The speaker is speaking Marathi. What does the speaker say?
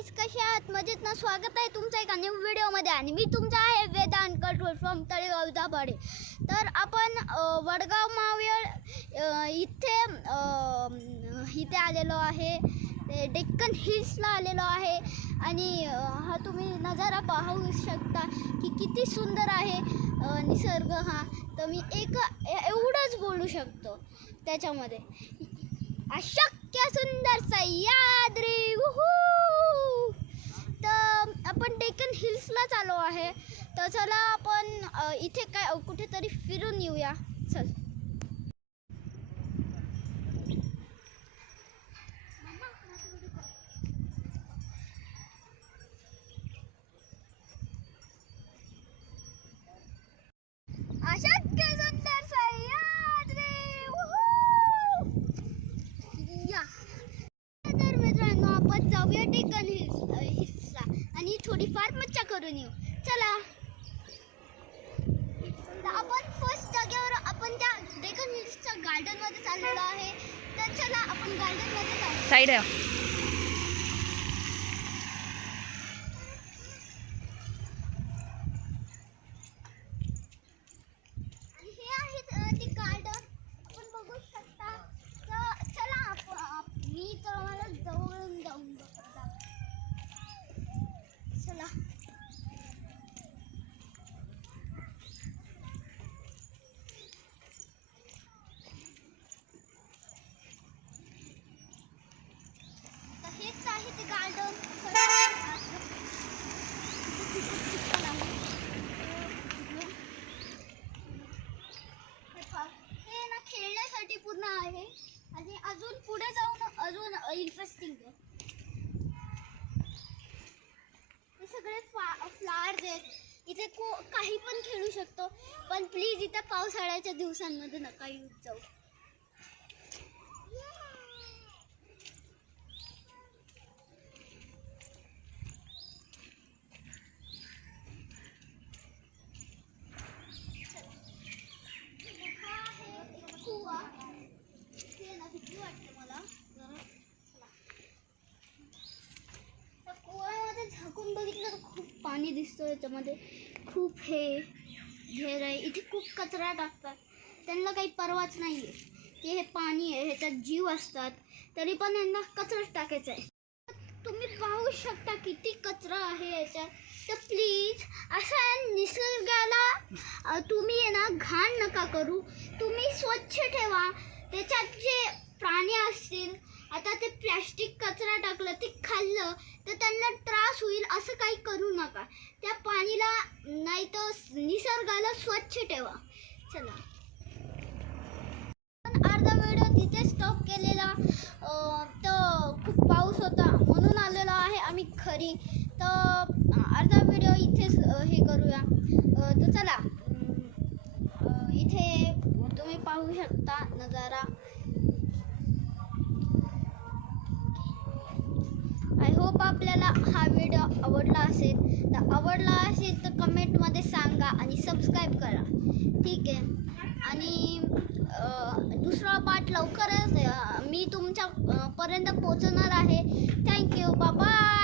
गाईस, कसे आहात? मजेत ना? स्वागत आहे तुमचं एका न्यू व्हिडिओमध्ये आणि मी तुमचा आहे वेदांत कठोर फ्रॉम तळेगाव दाभाडे. तर आपण वडगाव मावळ इथे आलेलो आहे. ते डेक्कन हिल्सला आलेलो आहे आणि हा तुम्ही नजारा पाहू शकता की किती सुंदर आहे निसर्ग हा. तर मी एवढंच बोलू शकतो त्याच्यामध्ये. अशक्य सुंदर सह्याद्री. तर आपण डेक्कन हिल्सला चाललो आहे. तर चला आपण इथे कुठेतरी फिरून येऊया. चल. अशक्य सुंदर सह्याद्री. या तर मित्रांनो, आपण जाऊया डेक्कन हिल्सला आणि थोडीफार मज्जा करून येऊ. चला. तर आपण फर्स्ट जागेवर आपण त्या डेक्कन हिल्सच्या गार्डन मध्ये चाललेलो आहे. तर चला आपण गार्डन मध्ये जाऊ. साइड है. खेळण्यासाठी पूर्ण आहे आणि अजून पुढे जाऊन अजून इंटरेस्टिंग आहे. हे सगळे फ्लावर्स आहेत. इथे काही पण खेळू शकतो, पण प्लीज इथे पावसाळ्याच्या दिवसांमध्ये नका येऊन जाऊ. बघितलं तर खूप पाणी दिसतं. याच्यामध्ये खूप घेर आहे. इथे खूप कचरा टाकतात. त्यांना काही परवाच नाही आहे की हे पाणी आहे, ह्याच्यात जीव असतात, तरी पण यांना कचराच टाकायचा आहे. तुम्ही पाहू शकता किती कचरा आहे याच्यात. तर प्लीज असा निसर्गाला तुम्ही ना घाण नका करू. तुम्ही स्वच्छ ठेवा. त्याच्यात जे प्राणी असतील, आता ते प्लॅस्टिक कचरा टाकलं, ते खाल्लं तर त्यांना त्रास होईल. असं काही करू नका. त्या पाणीला नाही तर निसर्गाला स्वच्छ ठेवा. चला. अर्धा व्हिडिओ तिथे स्टॉप केलेला. तर खूप पाऊस होता म्हणून आलेलो आहे आम्ही खरी. तर अर्धा व्हिडिओ इथेच हे करूया. तर चला. इथे तुम्ही पाहू शकता नजारा. आय होप आपल्याला हा व्हिडिओ आवडला असेल. तर कमेंटमध्ये सांगा आणि सबस्क्राईब करा. ठीक आहे. आणि दुसरा पार्ट लवकरच मी तुमच्या पर्यंत पोहोचणार आहे. थँक्यू. Bye bye.